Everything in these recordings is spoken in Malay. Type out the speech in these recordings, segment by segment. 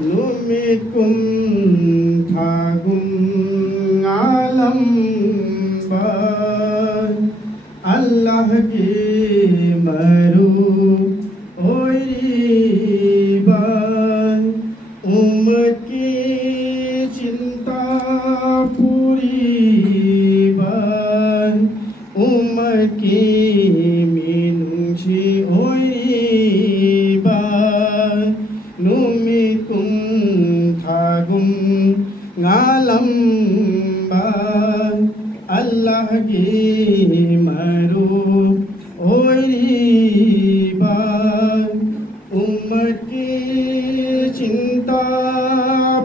numitkum thagum alam bar Allah ki maru oiri bar ummat ki chinta puri bar ummat ki minungshi oiri bar numitkum thagum ngalam bar Allah ki maru oiri bar ummat ki chinta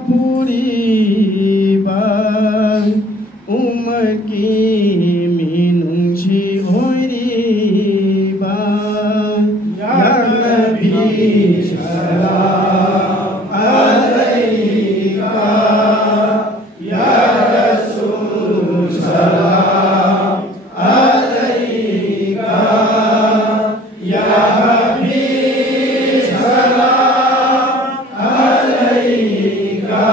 puri bar ummat ki minungshi oiri bar ya nabi salam alayka ya rasul salam alayka ya habib salam alayka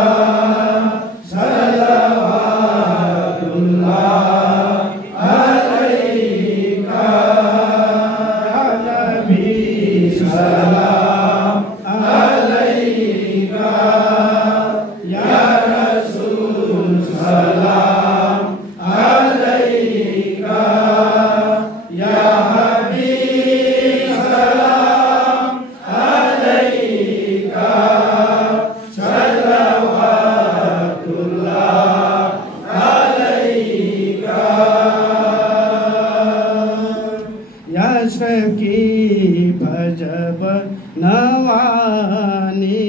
salawatullah alayka ya nabi salam alayka ya rasul salam alayka ya habib salam alayka salawatullah alayka ya shaki bhajab nawani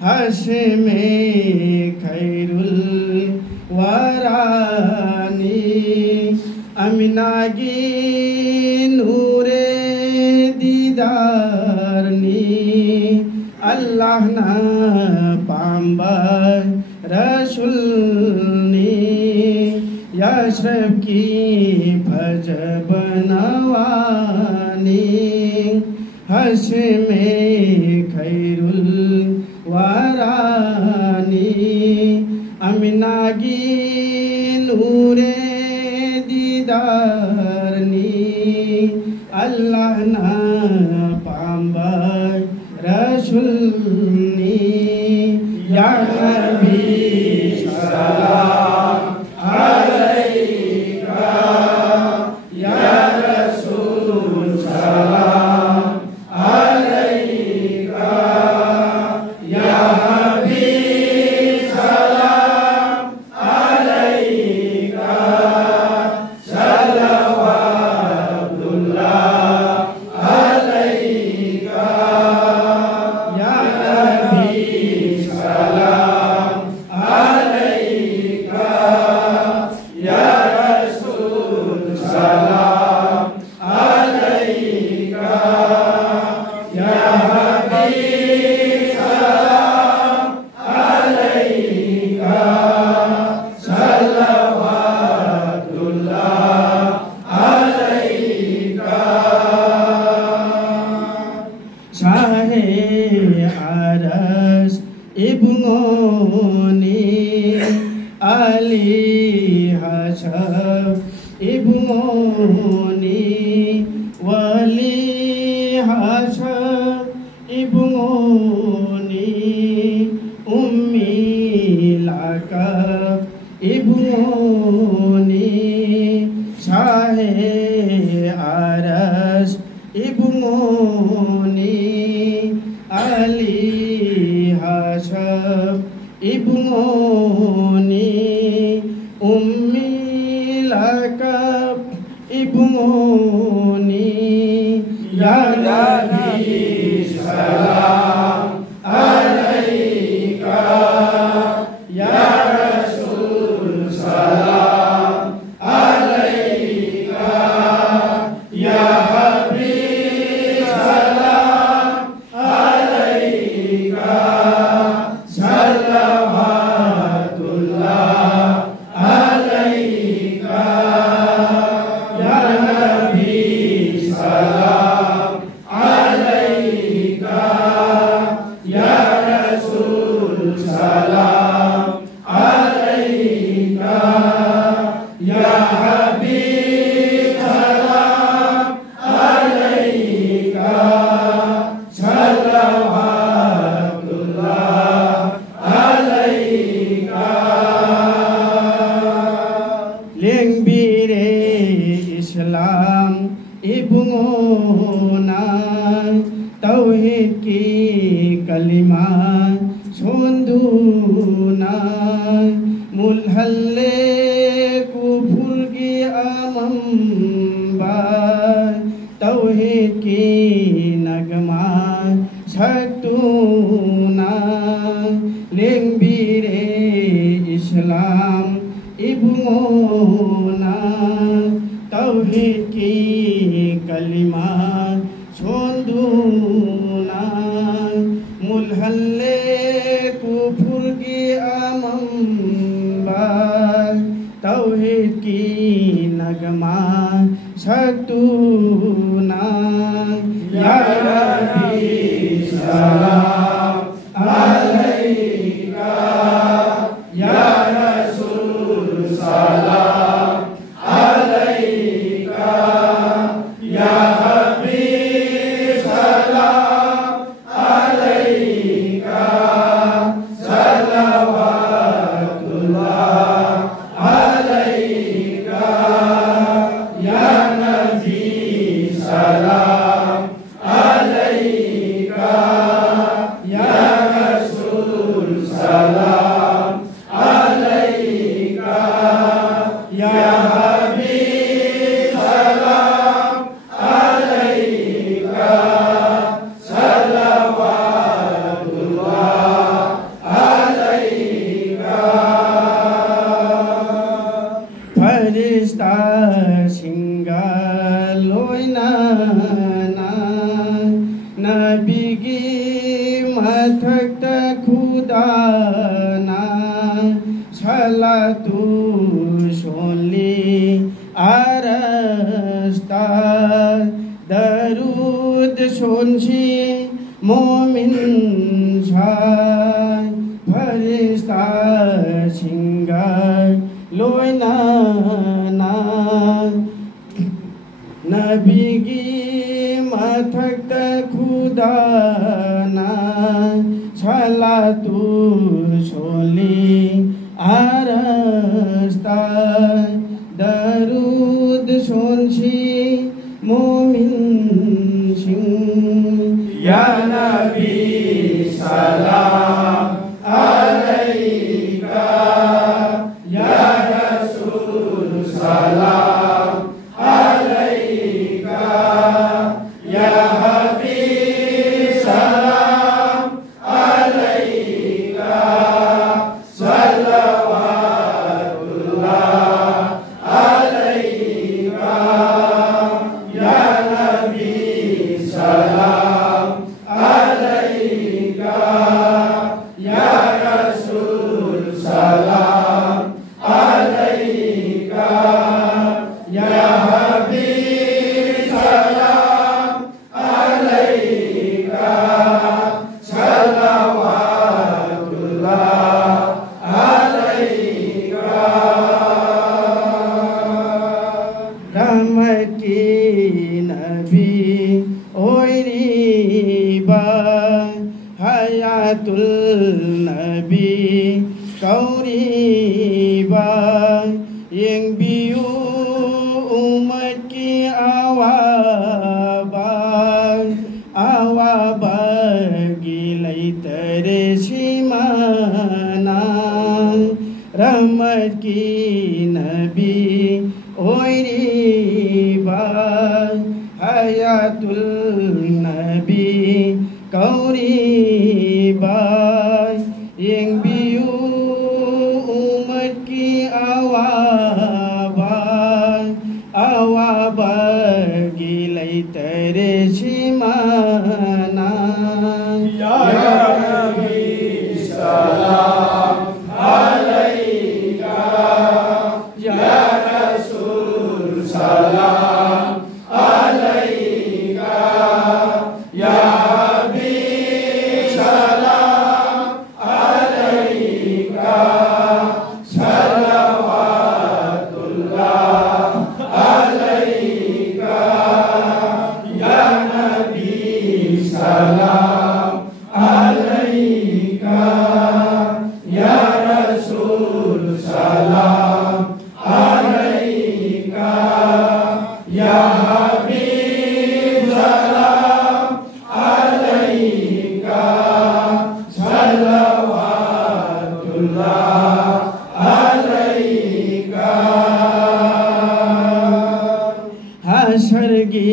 hashme khairul warani aminagi nure didarni Allah na pamba rasulni ya shaki bhajab nawani hashme khairul warani aminagi nure didarni Allah na pamba rasulni ya nabi salam alayka ya rasul salam alayka ya habib salam alayka salawatullah alayka ya nabi salam alayka ya rasul salam alayka ya habib salam alayka salawatullah alayka shahe aras ibngoni ali hashab ibngoni wali hashab ibngoni ummi lakab ibngoni shahe aras ibngoni ali hashab ibngoni ummi lakab ibngoni ya nabi salam alayka ya rasul salam alayka ya habib salam alayka salawatullah alayka ya nabi salam alayka nagma saktuna lengbire Islam ibungona tauhid ki kalima sonduna mulhalle kufur ki amamba tauhid ki nagma saktuna ya Rabbi salam alaika ya Rasul salam alaika ya Habib salam alaika salawatullah alaika ya Nabi salam alaika ya Rasul salam alaika ya Habib salam alaika salawatullah alaika farishta singal loina nabi ki mathakta khudana salatu sholli arasta darud shonshi momin shai farishta singal loina nabi ki mathakta khudana salatu sholli arasta darud shonshi momin sing ya Nabi salam alaika ya Rasul salam alaika ya Habib salam alaika salawatullah alaika ya Nabi salam alaika ya Rasul salam alaika ya Habib salam alaika salawatullah alaika rahmat ki nabi oiriba hayatul nabi kauriba yang biu umat ki awaba gilai tersimana rahmat ki nabi oiriba hayatul nabi kauriba yang biu umat ki awaba gilai tersimana ya Nabi salam alaika ya Rasul salam alaika ya Habib salam alaika salawatullah alaika ya Nabi salam alaika ya Rasul salam alaika ya Habib salam alaika salawatullah alaika hasar ki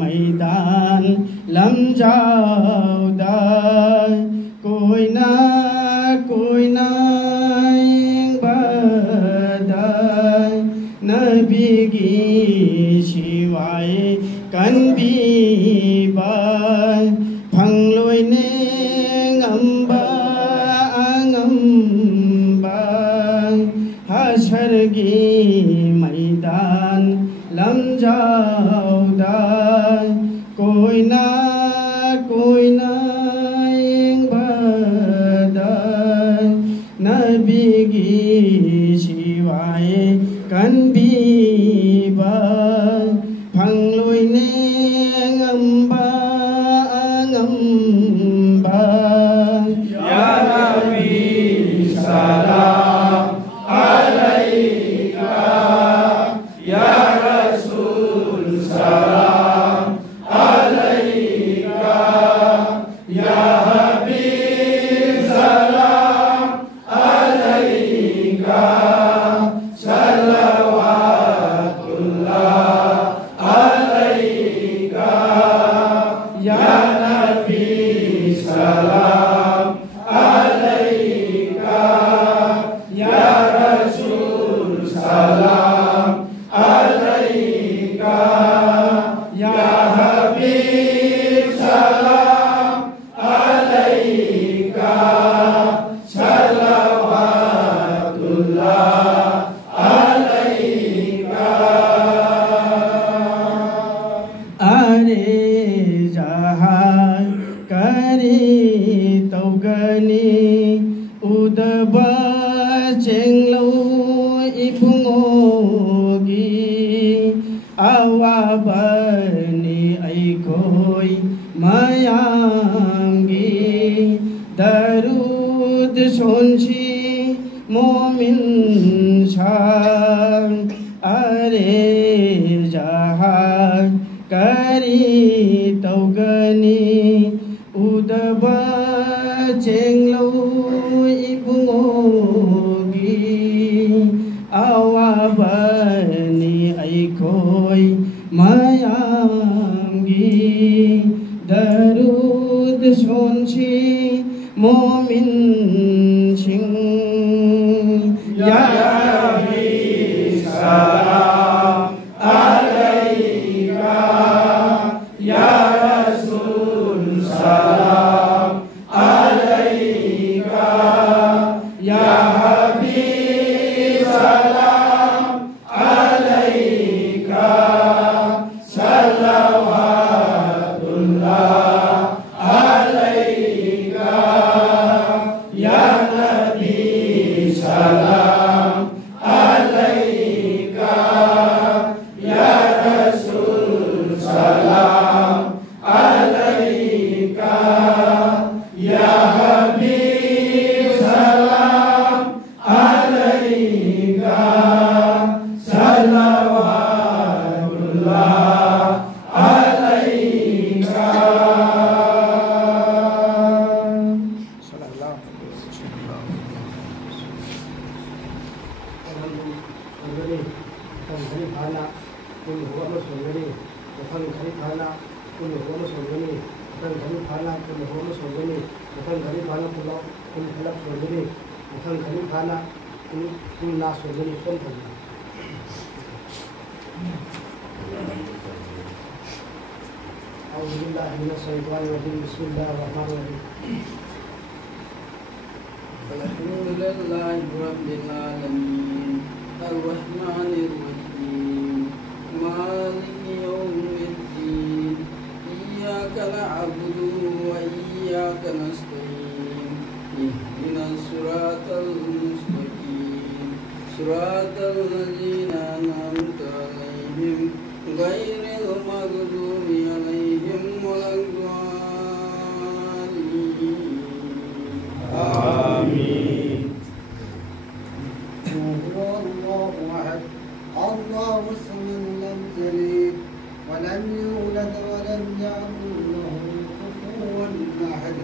मैदान lamjauda koina koina badai nabi gi siwai kan bi bai phangloi ne ngamba ngamba hasar gi maidan lamjauda koina koina badai nabi gi siwai kan bi bai phangloi ne ngamba ngamba Ya Nabi salam alaika, Ya Rasul salam alaika, Ya Habib salam alaika, salawatullah alaika, Ya Nabi salam alaika, Ya Rasul salam alaika, Ya Habib salam alaika, salawatullah alaika. are jahai kari taugani udaba chenglo ibungogi awabani aikoi mayamgi darud sonchi momin shang are jahai kari taugani udaba chenglo ibungogi awabani aikoi mayamgi darud sonchi momin sing Ya Nabi salam alaika, Ya Rasul salam alaika, Ya Habib salam alaika, salawatullah alaika, Ya Nabi salam alaika, Ya Rasul salam alaika, Ya Habib salam alaika, salawatullah alaika. Alhamdulillahi rabbil alamin arrahmanir rahim maliki yawmiddin iyyaka na'budu wa iyyaka nasta'in ihdinas siratal mustaqim siratal ladzina an'amta 'alaihim ghairil maghdubi 'alaihim waladdallin. Amin. الله أحد الله الصمد لم يلد ولم يولد ولم يكن له كفوا أحد.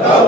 لو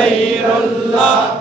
Ghairullah.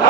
La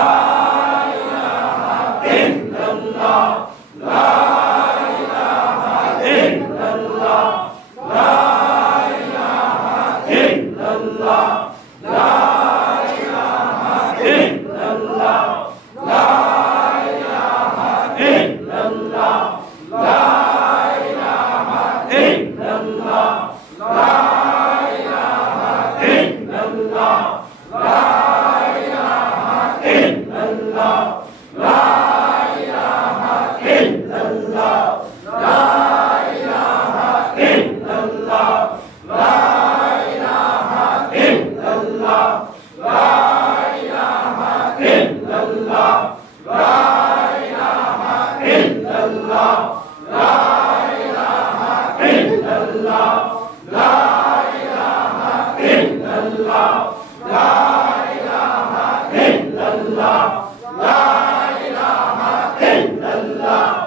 illallah, la ilaha illallah.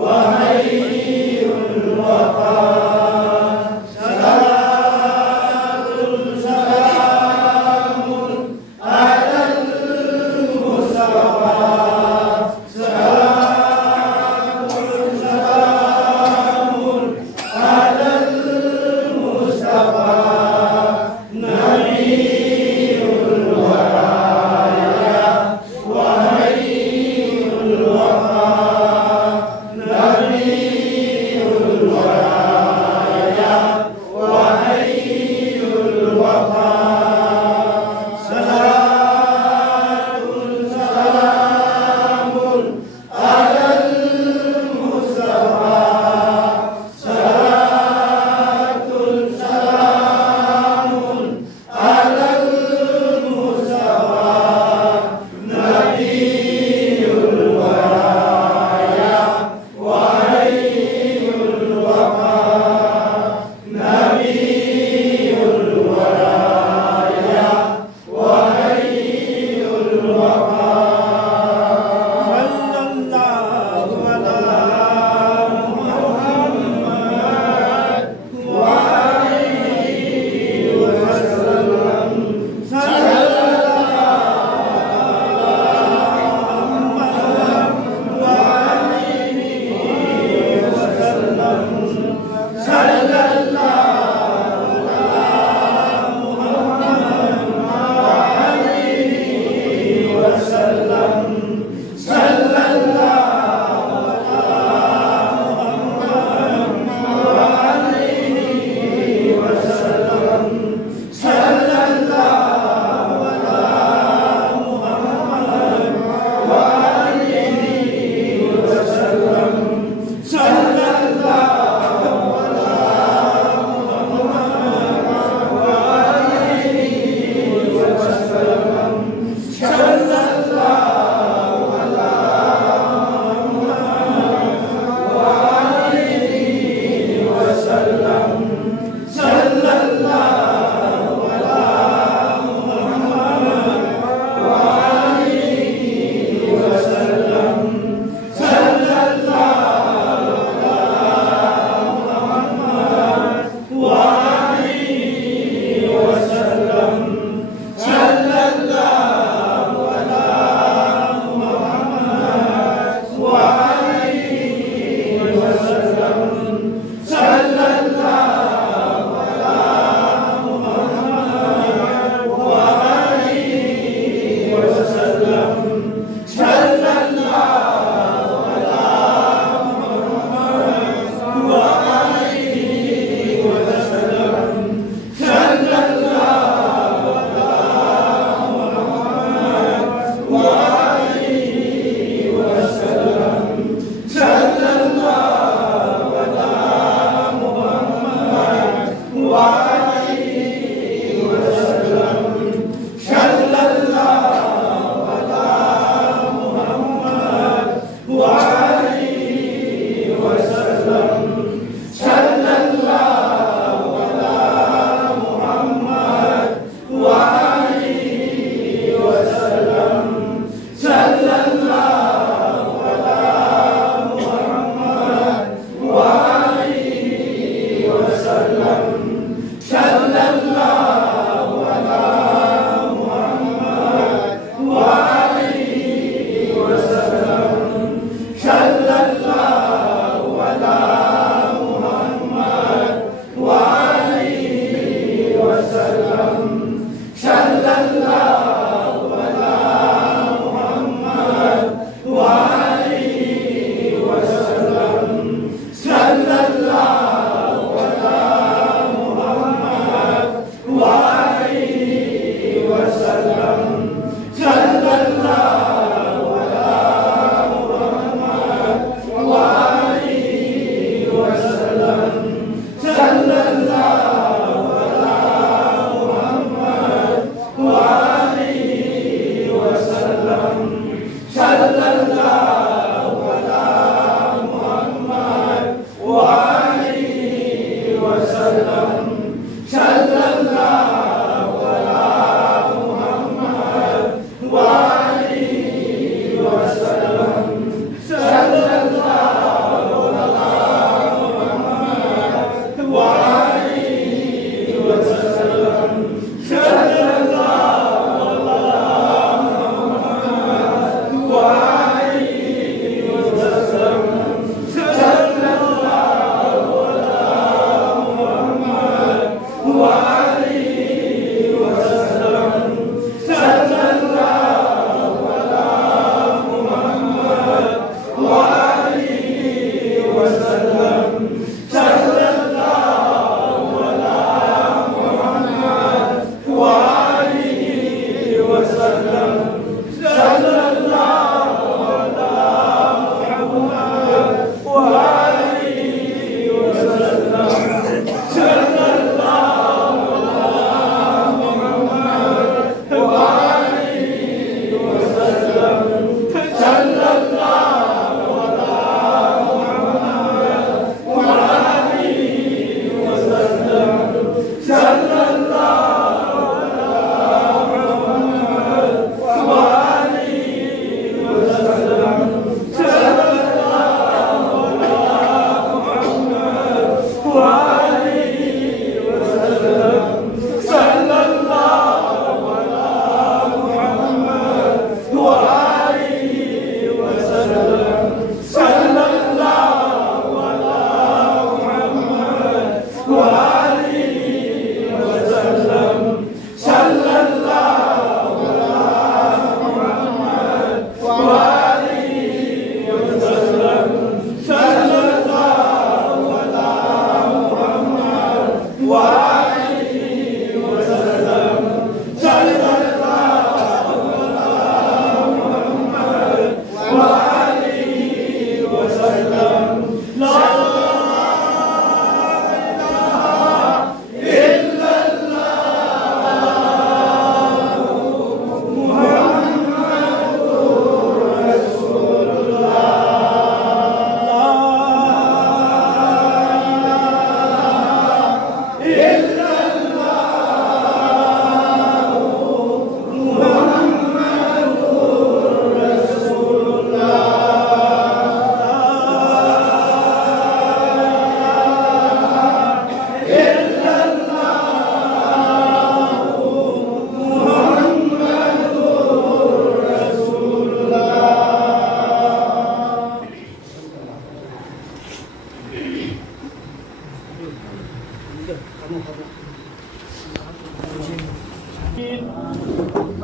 wa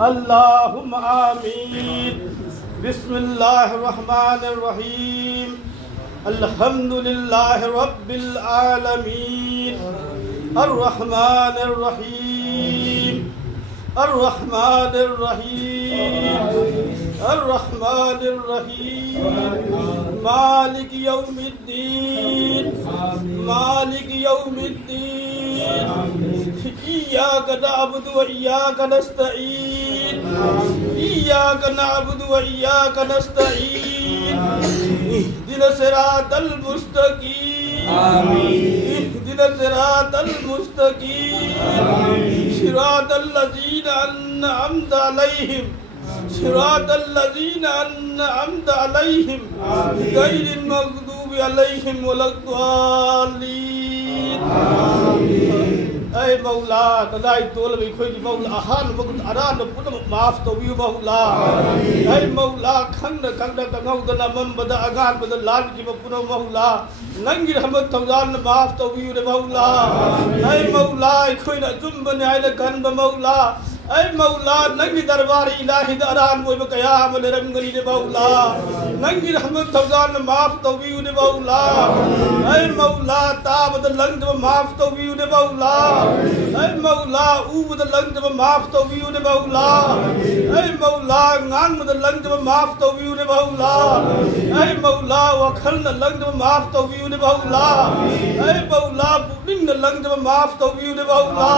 अल्लाहुम्मा आमीन। बिस्मिल्लाहिर्रहमानिर्रहीम। अल्हम्दुलिल्लाहि रब्बिल आलमीन। अर्रहमानिर्रहीम। अर्रहमानिर्रहीम। अर्रहमानिर्रहीम। मालिक यौमिद्दीन। मालिक यौमिद्दीन। इय्याका नअबुदु व इय्याका नस्तईन। इय्याका नअबुदु व इय्याका नस्तईन। इहदिना सिरातल मुस्तकीम। इहदिना सिरातल मुस्तकीम। सिरातल लज़ीना अन्अमता अलैहिम। सिरातल लज़ीना अन्अमता अलैहिम गैरिल मग़दूबि अलैहिम वलद्दालीन। ऐ मौला तदाई तोल में कोई मौला आहान मगुद आरान पुनः माफ तो भी मौला। ऐ मौला खंड खंड कंगौ दना मम बदा अगान बदा लाल की पुनः मौला नंगी रहमत तौजान माफ तो भी मौला। ऐ मौला कोई न तुम बने आए गन मौला। ऐ मौला नंगी दरबार इलाही दरान वो कयाम रंगली ने मौला नंगी रहमत तौजान माफ तो भी मौला। ऐ मौला ताबद लंग माफ तो भी मौला। ऐ मौला ऊबद लंग माफ तो भी मौला। ऐ मौला गांग मद लंग माफ तो भी मौला। ऐ मौला वखल लंग माफ तो भी मौला। ऐ मौला बुनिंग लंग माफ तो भी मौला।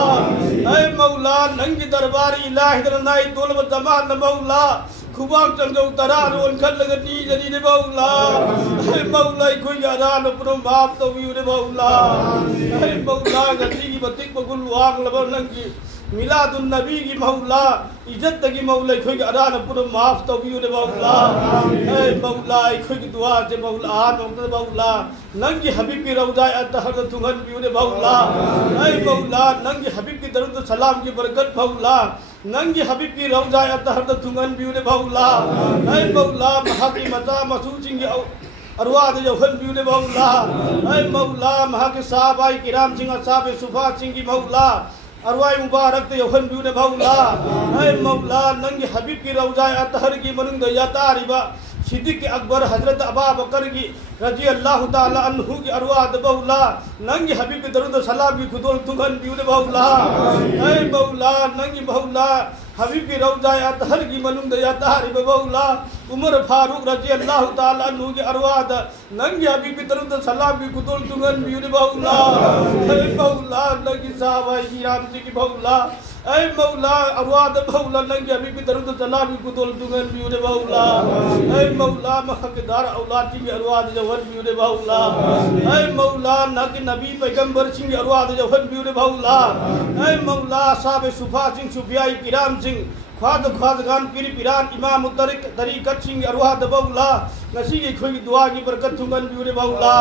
ऐ मौला नंगी दरबार इलाही दरनाई तोल दमान मौला खुबाक चंगौ तरा रोन खल लगनी जनी ने मौला। ऐ मौला कोई आरान पुरो माफ तो भी मौला। ऐ मौला गति की बतिक बगुल वांग लबर नंगी मिलादुन नबी की मौला इज्जत की मौला कोई आरान पुरो माफ तो भी मौला। ऐ मौला कोई दुआ जे मौला आन मौला नंगी हबीब की रौजा अतहर तुंगन भी मौला। ऐ मौला नंगी हबीब की दरुद सलाम की बरकत मौला नंगी हबीब की रौजा अतहर तुंगन भी मौला। ऐ मौला महा की मता मसूचिंग अरवाद जौहन भी मौला। ऐ मौला महा के साहबाई किराम सिंह साहब सुफा सिंह की मौला अरवाई मुबारक यौहन भी मौला। ऐ मौला नंगी हबीब की रौजा अतहर की मनुंग याता रिबा सिद्दीक़ अकबर हजरत अबा बकर की रजी अल्लाह ताला अन्हु की अरवाद मौला नंगी हबीब की दरुद सलाम की खुदोल तुगन भी मौला। ऐ मौला नंगी मौला हबीब की रौजा अतहर की मनुंग याता रिबा मौला उमर फारूक रजी अल्लाह ताला अन्हु की अरवाद नंगी हबीब की दरुद सलाम की खुदोल तुगन भी मौला। ऐ मौला नंगी साहबा किराम जी की मौला। ऐ मौला अरवाद मौला नंगी हबीब की दरुद सलाम की खुदोल तुगन भी मौला। ऐ मौला महकदार औलाद की अरवाद जवन भी मौला। ऐ मौला नकी नबी पैगंबर सिंह अरवाद जवन भी मौला। ऐ मौला साहब सुफा सिंह सुफियाई किराम सिंह ख्वाद ख्वादगान पीर पिरान इमाम तरीकत सिंह अरवाद मौला नसी की कोई दुआ की बरकत तुंगन भी मौला।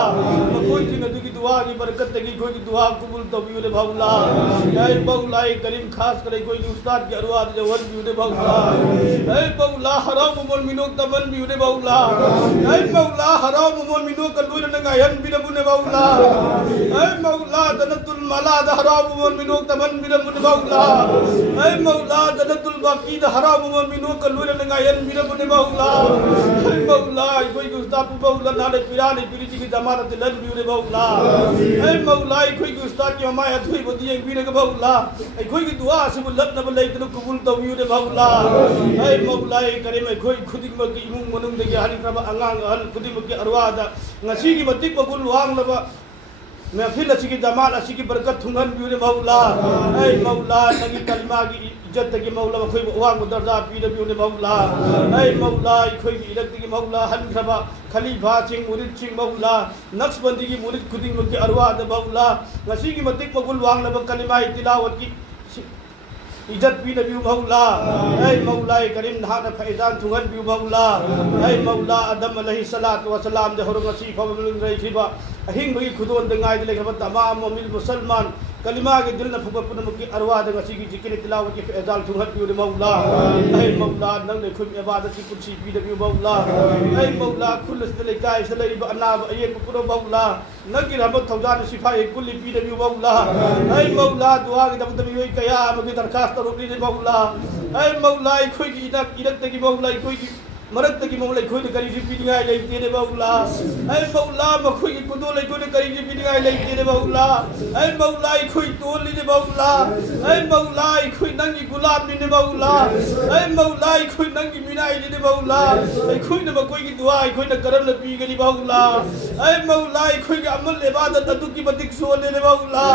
कोई सिंह की दुआ की बरकत की कोई दुआ कबूल तो भी मौला। ऐ मौला करीम खास करे कोई उस्ताद की अरवाद जवन भी मौला। ऐ मौला हराम मोमिनो तमन भी मौला। ऐ मौला हराम मोमिनो कलुर नगायन भी मौला। ऐ मौला जन्नतुल मलाद हराम मोमिनो तमन भी मौला। ऐ मौला जन्नतुल बाकी हराम मोमिनो कलुर नगायन भी मौला। ऐ मौला कोई उस्ताद मौला नाले पिराने पीरी की जमानत लन भी मौला। ऐ मौला कोई उस्ताद की हमायत हुई बदिए भी मौला। ऐ कोई दुआ से लब न बले इतने कबूल तो भी मौला। ऐ मौला करे मैं कोई खुदी मकी इमुंग मनुंग दे हली प्रभा अंगांग हल खुदी मकी अरवाद ngasi की बतिक बगुल वांग लबा महफिल असी की जमाल असी की बरकत थुंगन भी मौला। ऐ मौला नगी कलमा की इज्जत की मौला कोई वांग दर्जा पी भी मौला। ऐ मौला कोई इज्जत की मौला हन खबा खलीफा सिंह मुरीद सिंह मौला नक्शबंदी की मुरीद खुदी मकी अरवाद मौला ngasi की बतिक बगुल वांग लबा कलिमा तिलावत की इज्जत भी नबी मौला। ऐ मौला करीम नहान फैजान थुगन भी मौला। ऐ मौला आदम अलैहिस्सलातु वस्सलाम दे हरो ngasi फबलुन रही थिबा अहिंग बगी खुदोन दंगाई दे खबर तमाम मोमिन मुसलमान कलिमा के दिल न फुक पुन मुकी अरवाद ngasi की जिक्र तिलावत की फैजान थुगन भी मौला। ऐ मौला नंग ने खुद इबादत की कुछ भी नबी मौला। ऐ मौला कुल से काय से ले अनाब ये पुरो मौला नंगी रहमत थौजान सिफाई कुल भी नबी मौला। ऐ मौला दुआ के दब दबी होई कयाम की दरखास्त रोकली मौला। ai maulai khoi ki idak tagi maulai khoi ki marak tagi maulai khoi de kari jipi dingai leite ne maula ai maula ma khoi ki kudo lai khoi de kari jipi dingai leite ne maula ai maulai khoi tol ni ne maula ai maulai khoi nangi gulab ni ne maula ai maulai khoi nangi minai ni ne maula ai khoi na ma khoi ki dua ai khoi na karam na pi gani maula ai maulai khoi ki amal ibadat adu ki badik so ne maula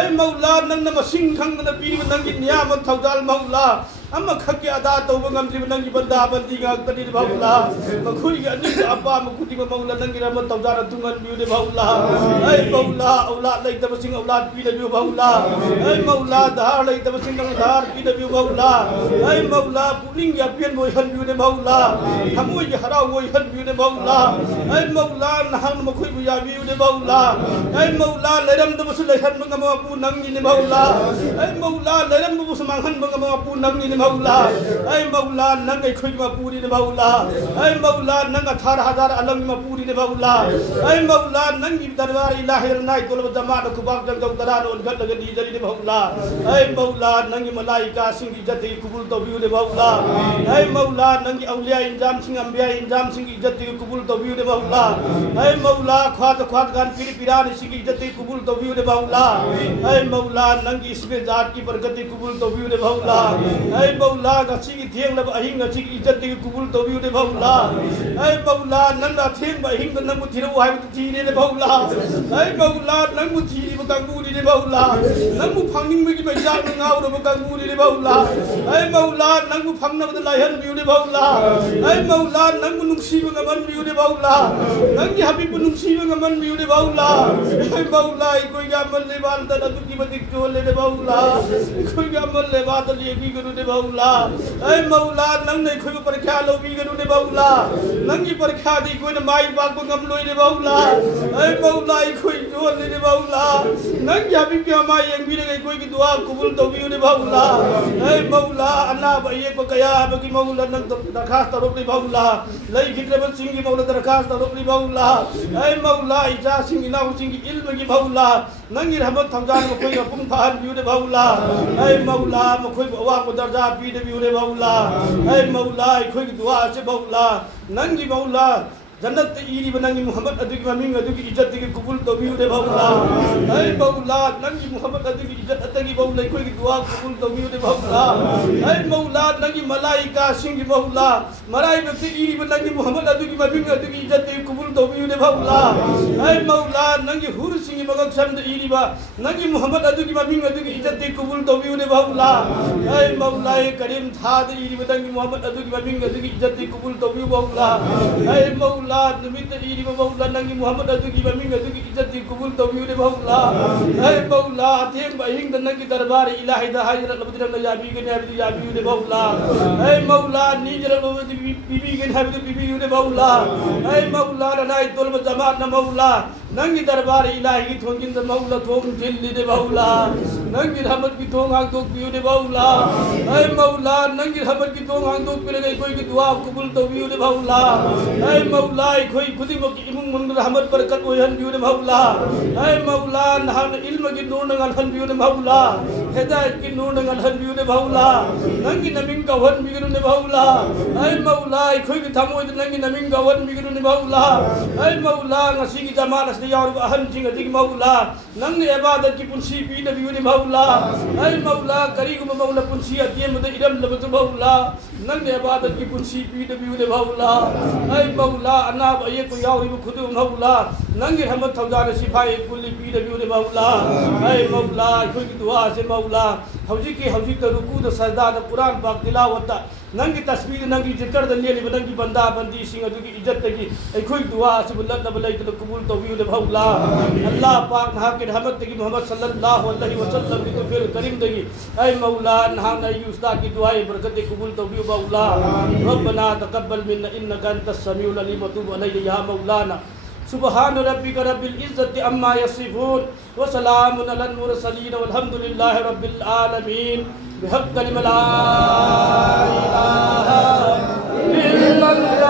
ai maula nang na masing khang na pi nangi niyam thaudal maula amma khakki ada tawba ngamdri nangi banda bandi ga tani maula makhoi ki ani apa makuti maula nangi ramat tawdar tungan biu de maula ai maula aulad lai ta sing aulad pi de biu maula ai maula dar lai ta sing nang dar pi de biu maula ai maula puling ya pian moi han biu de maula thamoi ki harau moi han biu de maula ai maula nahang makhoi bu ya biu de maula ai maula leram de musul han bang ma pu nang ni maula ai maula leram bu samang han bang ma pu nang ni maula ai maula nang ai khoi ma pu ni maula ai maula nang 18000 alam ma pu ni maula ai maula nang gi darbar ilahi nai tolba jamaat kubak jang jang taran on gat lagi jari ni maula ai maula nang gi malaika sing izzat kubul to biu de maula ai maula nang gi auliya injam sing ambiya injam sing izzat kubul to biu de maula ai maula khwat gan piri piran sing izzat kubul to biu de maula ai maula nang gi isme zat ki barakat kubul to biu de maula ai maula ga sing thieng la ahing ga sing izzat kubul to biu de maula ai maula nang da thieng ba hing nang mu thiru hai tu thi ne maula ai maula nang mu thi ba kang mu ni maula nang mu phangning mi ki ba ja ngau ro ba kang mu ni maula ai maula nang mu phang na ba lai han biu ne maula ai maula nang mu nungsi ba ngaman biu ne maula nang ki habib bu nungsi ba ngaman biu ne maula ai maula koi ga mal le bal da tu ki ba dik to le ne maula koi ga mal le ba da le bi guru ne maula ai maula nang nei khoi par kha lo bi guru ne maula nang ki par kha di koi na mai ba ko ngam loi ne maula ai maula khoi to le ne maula nang ya bi kya mai yang bi ne koi ki dua kubul to bi ne maula ai maula allah ba ye ko kaya ba ki maula nang darkhas ta rok ne maula lai gitrabal sing ki maula darkhas ta rok ne maula ai maula ija sing ina sing ki ilm ki maula nang gi rahmat thamjan ko koi pum than bi ne maula ai maula ma koi wa ko darja bi ne bi ne maula ai maula khoi ki dua se maula nang gi maula जन्नत ईरी बनंगी मोहम्मद अदु की ममिंग अदु की इज्जत की कबूल तो भी दे बाउला ऐ बाउला नंगी मोहम्मद अदु की इज्जत अतगी बाउला कोई की दुआ कबूल तो भी दे बाउला ऐ मौला नंगी मलाइका सिंह की बाउला मराई व्यक्ति ईरी बनंगी मोहम्मद अदु की ममिंग अदु की इज्जत की कबूल तो भी दे बाउला ऐ मौला नंगी हुर सिंह मगक समद ईरी बा नंगी मोहम्मद अदु की ममिंग अदु की इज्जत की कबूल तो भी दे बाउला ऐ मौला करीम था ईरी बनंगी मोहम्मद अदु की ममिंग अदु की इज्जत की कबूल तो भी बाउला ऐ मौला निमित्त ईरी बाउला नंगी मोहम्मद अदु की ममिंग अदु की इज्जत की कबूल तो भी दे बाउला ऐ मौला अथेंग बहिंग नंगी दरबार इलाही दा हाजर लबदर याबी के याबी याबी दे बाउला ऐ मौला नीजर लबदी बीबी के याबी बीबी दे बाउला ऐ मौला रनाई तोल जमात न मौला नंगी दरबार इलाही की थोंगिन द मौला थोंग दिल दे बाउला नंगी रहमत की थोंग आंख दो पियो दे बाउला ऐ मौला नंगी रहमत की थोंग आंख दो पिले गई कोई की दुआ कबूल तो भी दे बाउला ऐ मौला कोई खुदी मक इमुंग मन रहमत बरकत ओहन बियो दे बाउला ऐ मौला नहन इल्म की नूर नंगल हन बियो दे बाउला हिदायत की नूर नंगल हन बियो दे बाउला नंगी नमिंग का वन बियो दे बाउला ऐ मौला कोई की थमो नंगी नमिंग का वन बियो दे बाउला ऐ मौला ngasi की जमाल से यार अहन सिंह दिग मौला नंग इबादत की पुंसी पी दे बियो दे बाउला ऐ मौला करी को मौला पुंसी अतियम दे इरम लबत बाउला नंग इबादत की पुंसी पी दे बियो दे बाउला ऐ मौला अना ये को यार खुद मौला नंग रहमत थौजान सिफाई कुल्ली पी दे बियो दे मौला ऐ मौला कोई की दुआ से मौला हौजी की रुकू द सजदा द कुरान पाक तिलावत नंगी तस्वीर नंगी जिक्र द लेली नंगी बंदा बंदी सिंह अदु की इज्जत की ऐ कोई दुआ से बुलत न बलई तो कबूल तो बियो दे मौला अल्लाह पाक नहा के रहमत की मोहम्मद सल्लल्लाहु अलैहि वसल्लम की तो फिर करीम देगी ऐ मौला नहा नई उस्ताद की दुआएं बरकत कबूल तो बियो मौला रब्बना तकब्बल मिन्ना इन्नका अंतस समीउल अलीम व तुब अलैना या मौलाना सुबहान रब्बिका रब्बिल इज्जति अम्मा यसिफून व सलामुन अलल मुरसलीन वल्हम्दुलिल्लाहि रब्बिल आलमीन बिहक़्क़ि ला इलाहा इल्लल्लाह।